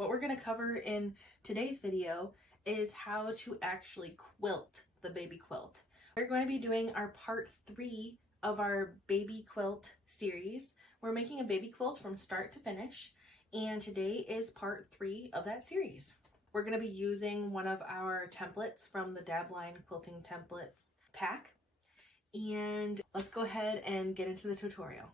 What we're going to cover in today's video is how to actually quilt the baby quilt. We're going to be doing our part 3 of our baby quilt series. We're making a baby quilt from start to finish, and today is part 3 of that series. We're going to be using one of our templates from the Dabline Quilting Templates pack, and let's go ahead and get into the tutorial.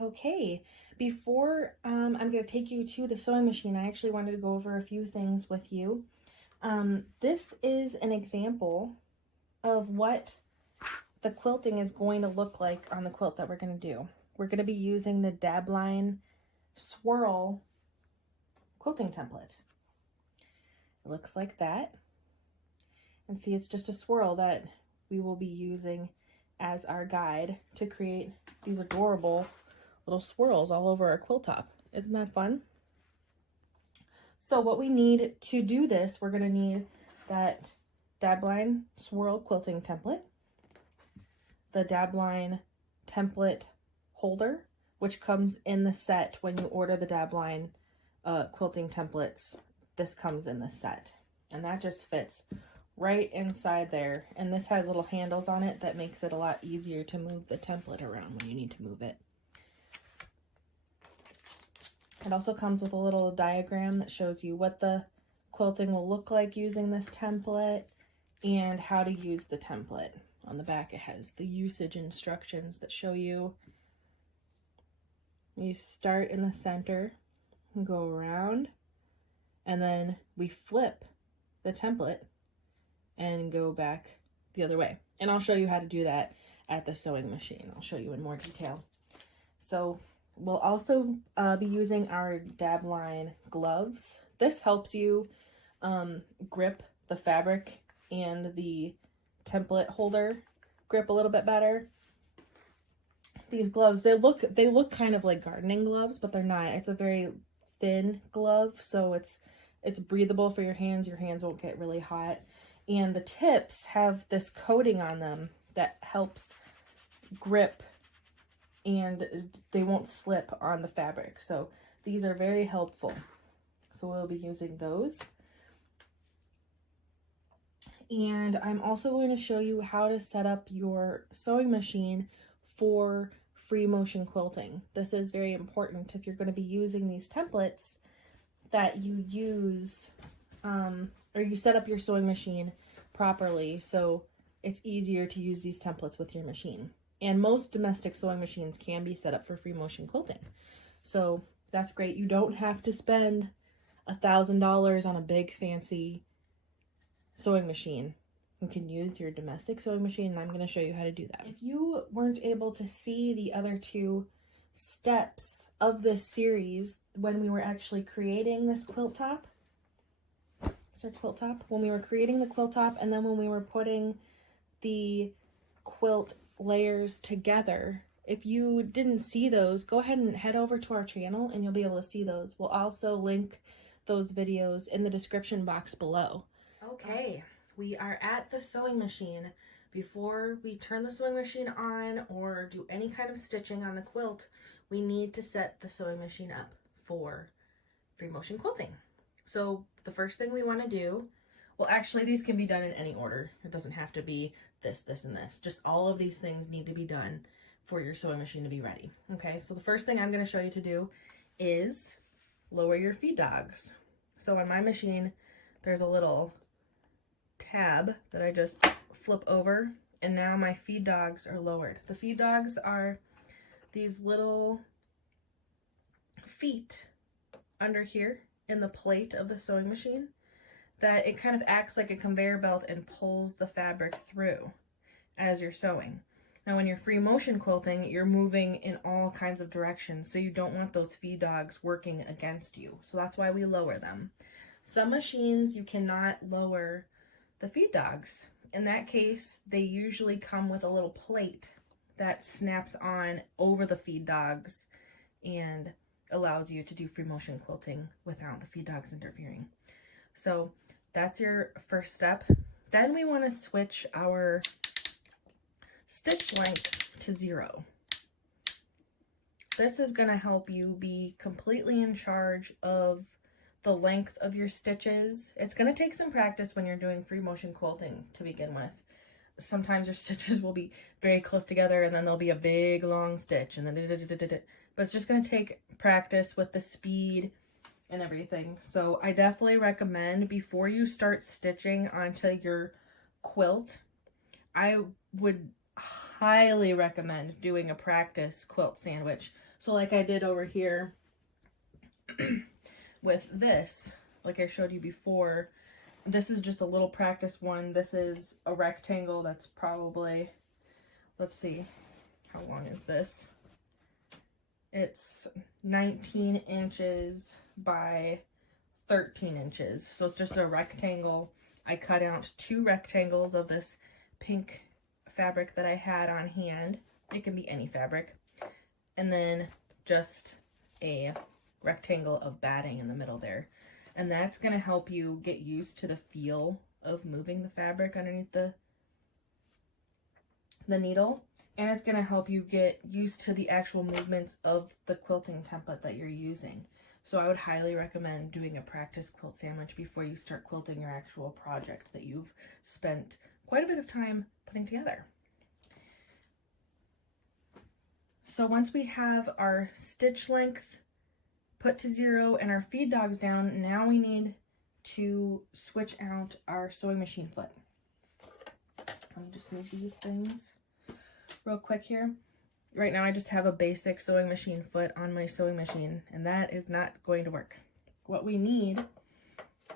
Okay, before I'm going to take you to the sewing machine, I actually wanted to go over a few things with you. This is an example of what the quilting is going to look like on the quilt that we're going to do. We're going to be using the Dabline Swirl quilting template. It looks like that. And see, it's just a swirl that we will be using as our guide to create these adorable little swirls all over our quilt top. Isn't that fun? So what we need to do this, we're going to need that Dabline Swirl quilting template, the Dabline template holder, which comes in the set when you order the Dabline quilting templates. This comes in the set, and that just fits right inside there. And this has little handles on it that makes it a lot easier to move the template around when you need to move it. It also comes with a little diagram that shows you what the quilting will look like using this template and how to use the template. On the back it has the usage instructions that show you start in the center and go around, and then we flip the template and go back the other way. And I'll show you how to do that at the sewing machine. I'll show you in more detail. So we'll also be using our Dabline gloves. This helps you grip the fabric and the template holder grip a little bit better. These gloves, they look kind of like gardening gloves, but they're not. It's a very thin glove, so it's breathable for your hands. Your hands won't get really hot. And the tips have this coating on them that helps grip, and they won't slip on the fabric. So these are very helpful. So we'll be using those. And I'm also going to show you how to set up your sewing machine for free motion quilting. This is very important if you're going to be using these templates, that you use or you set up your sewing machine properly so it's easier to use these templates with your machine. And most domestic sewing machines can be set up for free motion quilting. So that's great. You don't have to spend $1,000 on a big fancy sewing machine. You can use your domestic sewing machine, and I'm going to show you how to do that. If you weren't able to see the other 2 steps of this series when we were actually creating this quilt top, when we were creating the quilt top, and then when we were putting the quilt layers together, if you didn't see those, go ahead and head over to our channel and you'll be able to see those. We'll also link those videos in the description box below. Okay, we are at the sewing machine. Before we turn the sewing machine on or do any kind of stitching on the quilt, we need to set the sewing machine up for free motion quilting. So the first thing we want to do, well, actually these can be done in any order. It doesn't have to be this, this, and this. Just all of these things need to be done for your sewing machine to be ready. Okay, so the first thing I'm going to show you to do is lower your feed dogs. So on my machine, there's a little tab that I just flip over, and now my feed dogs are lowered. The feed dogs are these little feet under here in the plate of the sewing machine that it kind of acts like a conveyor belt and pulls the fabric through as you're sewing. Now when you're free motion quilting, you're moving in all kinds of directions, so you don't want those feed dogs working against you. So that's why we lower them. Some machines you cannot lower the feed dogs. In that case, they usually come with a little plate that snaps on over the feed dogs and allows you to do free motion quilting without the feed dogs interfering. So that's your first step. Then we want to switch our stitch length to 0. This is going to help you be completely in charge of the length of your stitches. It's going to take some practice when you're doing free motion quilting to begin with. Sometimes your stitches will be very close together and then there'll be a big long stitch and then but it's just going to take practice with the speed and everything. So I definitely recommend, before you start stitching onto your quilt, I would highly recommend doing a practice quilt sandwich. So like I did over here with this, like I showed you before, this is just a little practice one. This is a rectangle that's probably, let's see, how long is this? It's 19 inches by 13 inches. So it's just a rectangle. I cut out 2 rectangles of this pink fabric that I had on hand. It can be any fabric. And then just a rectangle of batting in the middle there. And that's going to help you get used to the feel of moving the fabric underneath the needle. And it's going to help you get used to the actual movements of the quilting template that you're using. So I would highly recommend doing a practice quilt sandwich before you start quilting your actual project that you've spent quite a bit of time putting together. So once we have our stitch length put to 0 and our feed dogs down, now we need to switch out our sewing machine foot. Let me just move these things real quick here. Right now I just have a basic sewing machine foot on my sewing machine, and that is not going to work. What we need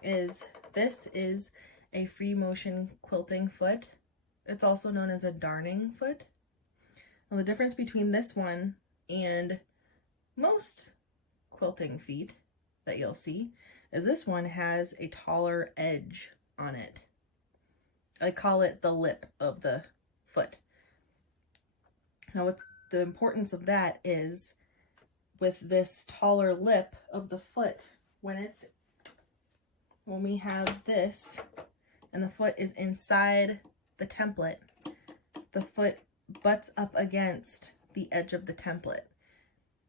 is, this is a free motion quilting foot. It's also known as a darning foot. Now the difference between this one and most quilting feet that you'll see is this one has a taller edge on it. I call it the lip of the foot. Now what's the importance of that is, with this taller lip of the foot, when we have this and the foot is inside the template, the foot butts up against the edge of the template.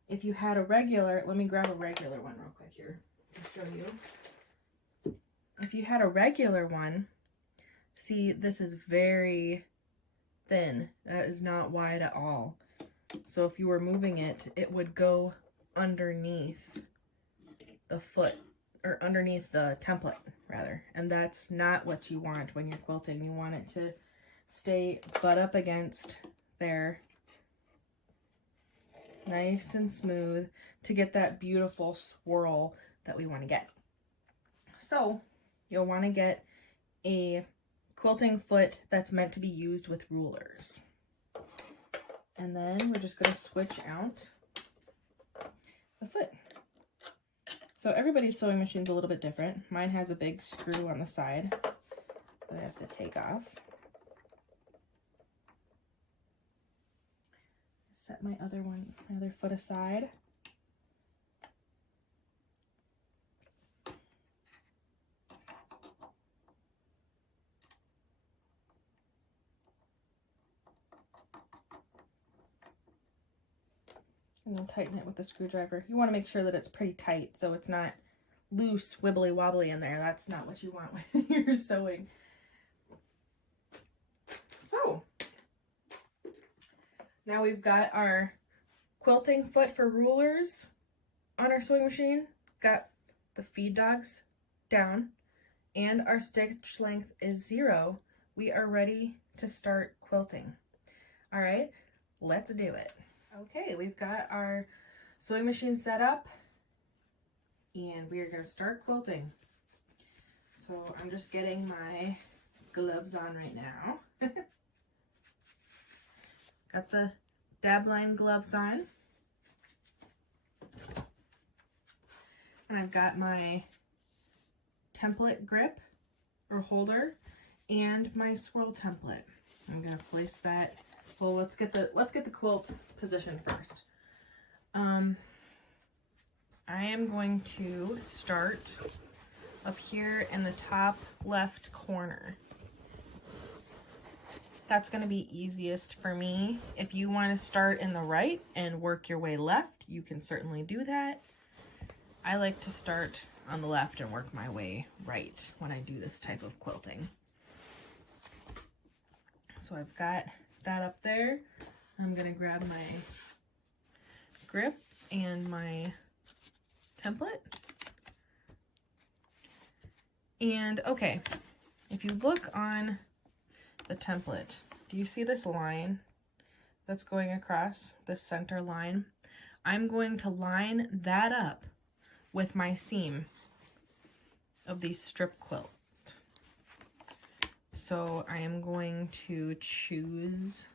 If you had a regular, let me grab a regular one real quick here to show you. If you had a regular one, see, this is very thin. That is not wide at all. So if you were moving it, it would go underneath the foot, or underneath the template rather. And that's not what you want when you're quilting. You want it to stay butt up against there, nice and smooth, to get that beautiful swirl that we want to get. So you'll want to get a quilting foot that's meant to be used with rulers. And then we're just going to switch out the foot. So everybody's sewing machine's a little bit different. Mine has a big screw on the side that I have to take off. Set my other foot aside. And then tighten it with the screwdriver. You want to make sure that it's pretty tight so it's not loose, wibbly wobbly in there. That's not what you want when you're sewing. So now we've got our quilting foot for rulers on our sewing machine, got the feed dogs down, and our stitch length is 0. We are ready to start quilting. All right, let's do it. Okay, we've got our sewing machine set up and we are going to start quilting. So I'm just getting my gloves on right now. Got the Dabline gloves on. And I've got my template grip or holder and my swirl template. I'm going to place that. Well, let's get the quilt position first. I am going to start up here in the top left corner. That's going to be easiest for me. If you want to start in the right and work your way left, you can certainly do that. I like to start on the left and work my way right when I do this type of quilting. So I've got that up there. I'm gonna grab my grip and my template. And okay, if you look on the template, do you see this line that's going across, this center line? I'm going to line that up with my seam of the strip quilt. So I am going to choose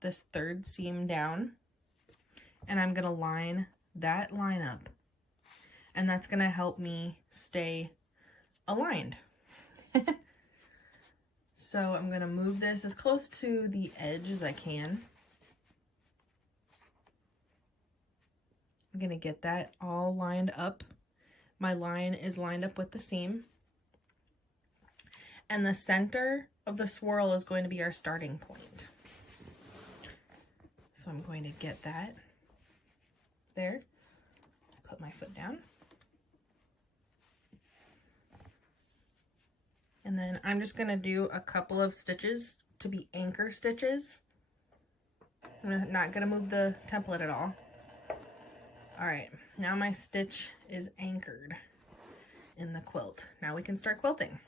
this third seam down, and I'm going to line that line up, and that's going to help me stay aligned. So I'm going to move this as close to the edge as I can. I'm going to get that all lined up. My line is lined up with the seam. And the center of the swirl is going to be our starting point. So I'm going to get that there. Put my foot down. And then I'm just going to do a couple of stitches to be anchor stitches. I'm not going to move the template at all. All right, now my stitch is anchored in the quilt. Now we can start quilting.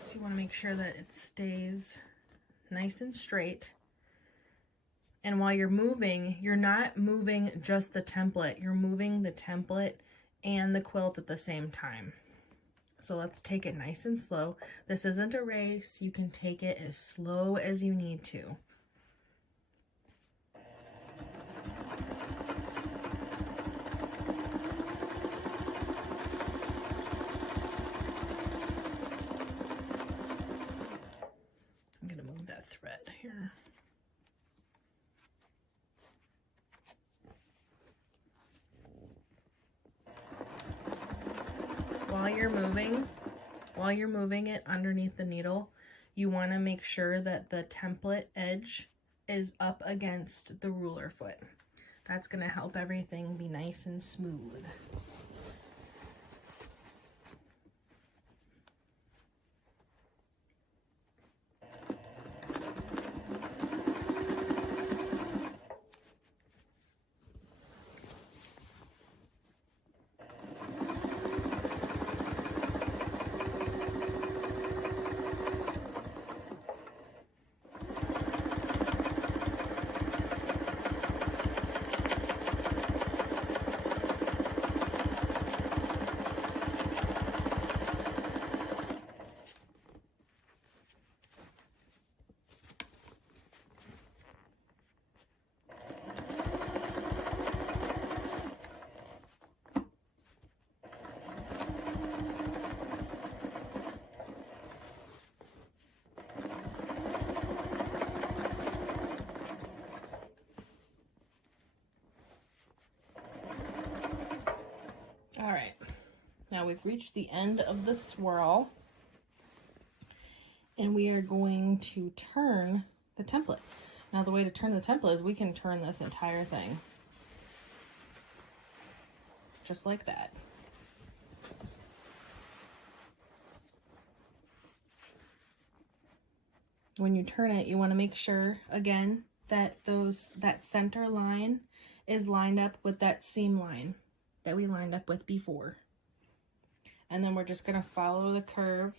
So you want to make sure that it stays nice and straight. And while you're moving, you're not moving just the template. You're moving the template and the quilt at the same time. So let's take it nice and slow. This isn't a race. You can take it as slow as you need to. I'm going to move that thread here. While you're moving it underneath the needle, you want to make sure that the template edge is up against the ruler foot. That's going to help everything be nice and smooth. All right, now we've reached the end of the swirl, and we are going to turn the template. Now the way to turn the template is we can turn this entire thing just like that. When you turn it, you want to make sure again that that center line is lined up with that seam line that we lined up with before. And then we're just going to follow the curve.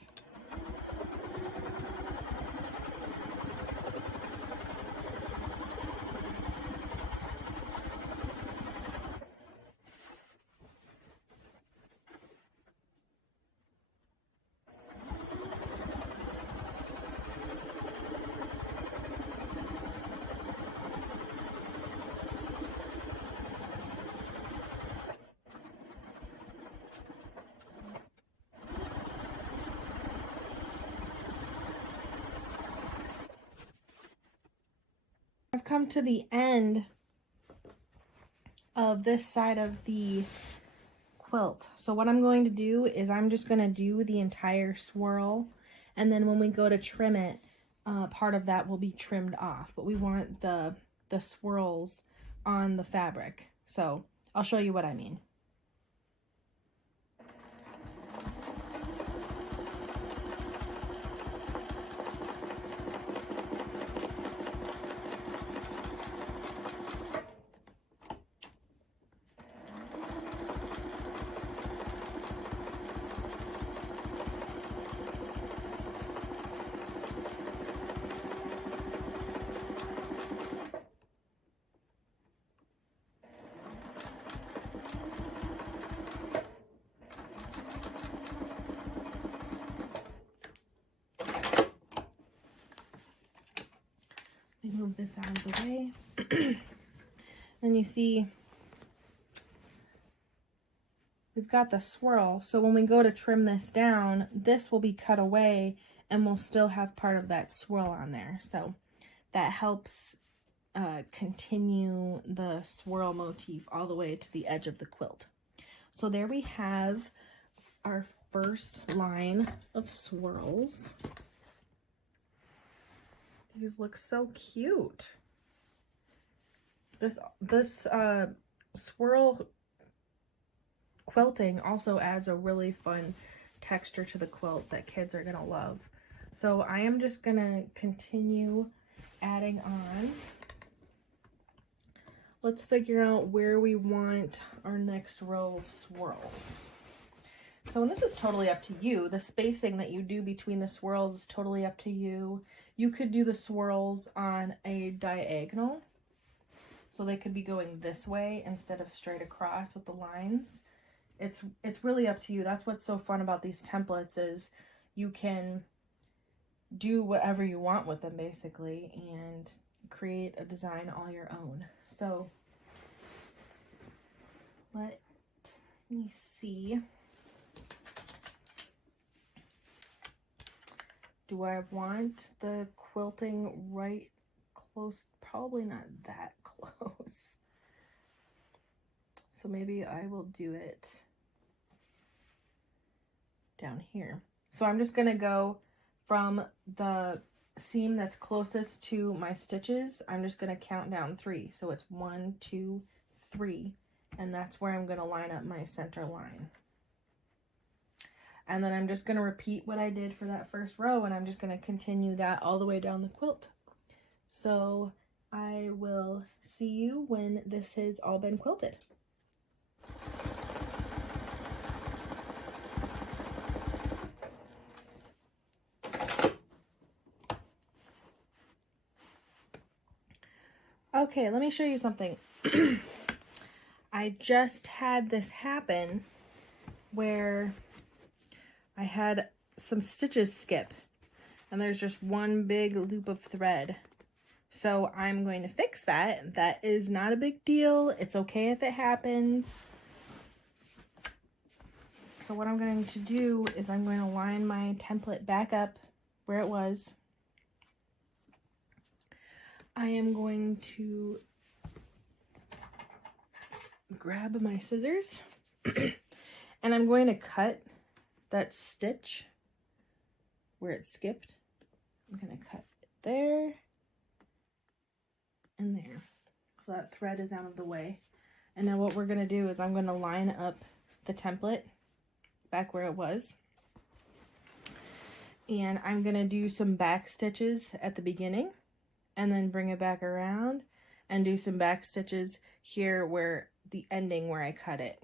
I've come to the end of this side of the quilt. So what I'm going to do is I'm just going to do the entire swirl, and then when we go to trim it, part of that will be trimmed off. But we want the swirls on the fabric. So I'll show you what I mean. Move this out of the way. Then you see we've got the swirl, so when we go to trim this down, this will be cut away and we'll still have part of that swirl on there. So that helps continue the swirl motif all the way to the edge of the quilt. So there we have our first line of swirls. These look so cute. This swirl quilting also adds a really fun texture to the quilt that kids are gonna love. So I am just gonna continue adding on. Let's figure out where we want our next row of swirls. So, and this is totally up to you. The spacing that you do between the swirls is totally up to you. You could do the swirls on a diagonal, so they could be going this way instead of straight across with the lines. It's really up to you. That's what's so fun about these templates, is you can do whatever you want with them basically and create a design all your own. So let me see. Do I want the quilting right close? Probably not that close. So maybe I will do it down here. So I'm just gonna go from the seam that's closest to my stitches. I'm just gonna count down 3. So it's 1, 2, 3, and that's where I'm gonna line up my center line. And then I'm just going to repeat what I did for that first row, and I'm just going to continue that all the way down the quilt. So I will see you when this has all been quilted. Okay, let me show you something. I just had this happen where I had some stitches skip, and there's just one big loop of thread. So I'm going to fix that. That is not a big deal. It's okay if it happens. So what I'm going to do is I'm going to line my template back up where it was. I am going to grab my scissors and I'm going to cut that stitch where it skipped. I'm going to cut it there and there. So that thread is out of the way. And now what we're going to do is I'm going to line up the template back where it was. And I'm going to do some back stitches at the beginning and then bring it back around and do some back stitches here where the ending where I cut it.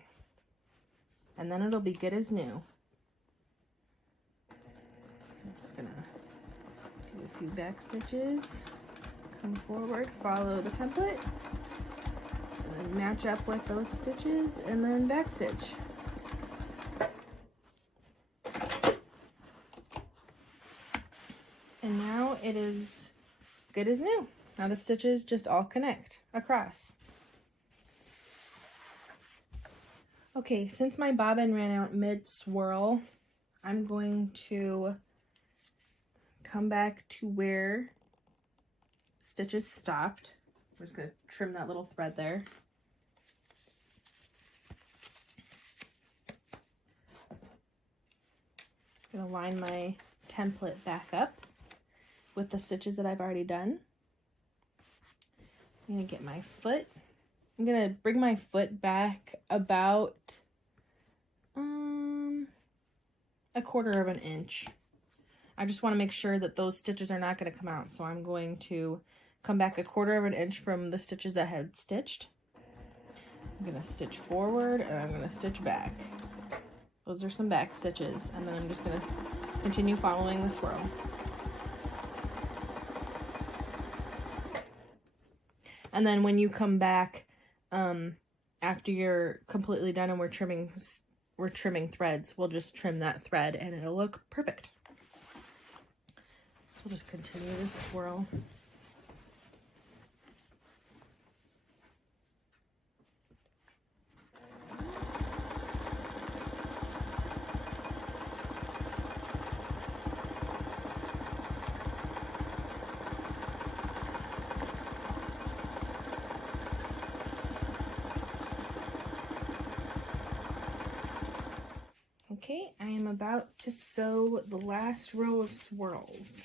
And then it'll be good as new. So I'm just gonna do a few back stitches, come forward, follow the template, and then match up with those stitches, and then back stitch. And now it is good as new. Now the stitches just all connect across. Okay, since my bobbin ran out mid-swirl, I'm going to come back to where stitches stopped. I'm just going to trim that little thread there. I'm going to line my template back up with the stitches that I've already done. I'm going to get my foot I'm gonna bring my foot back about a 1/4 of an inch. I just want to make sure that those stitches are not going to come out, so I'm going to come back a 1/4 of an inch from the stitches that had stitched. I'm going to stitch forward and I'm going to stitch back. Those are some back stitches, and then I'm just going to continue following the swirl. And then when you come back after you're completely done and we're trimming threads, we'll just trim that thread and it'll look perfect. So we'll just continue this swirl. Okay, I am about to sew the last row of swirls.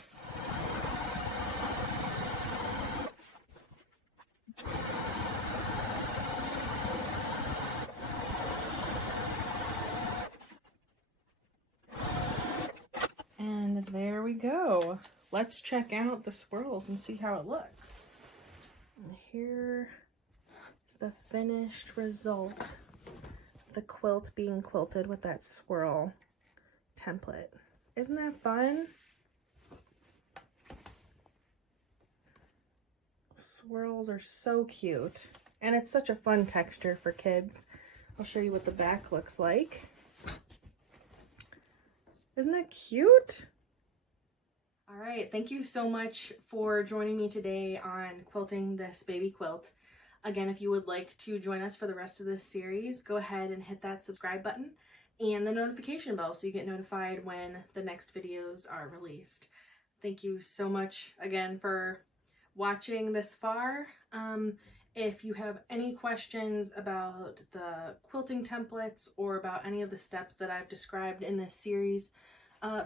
And there we go. Let's check out the swirls and see how it looks. And here is the finished result. The quilt being quilted with that swirl template. Isn't that fun? Swirls are so cute. And it's such a fun texture for kids. I'll show you what the back looks like. Isn't that cute? All right, thank you so much for joining me today on quilting this baby quilt. Again, if you would like to join us for the rest of this series, go ahead and hit that subscribe button and the notification bell so you get notified when the next videos are released. Thank you so much again for watching this far. If you have any questions about the quilting templates or about any of the steps that I've described in this series,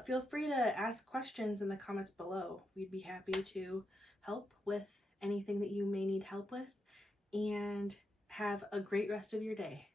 feel free to ask questions in the comments below. We'd be happy to help with anything that you may need help with. And have a great rest of your day.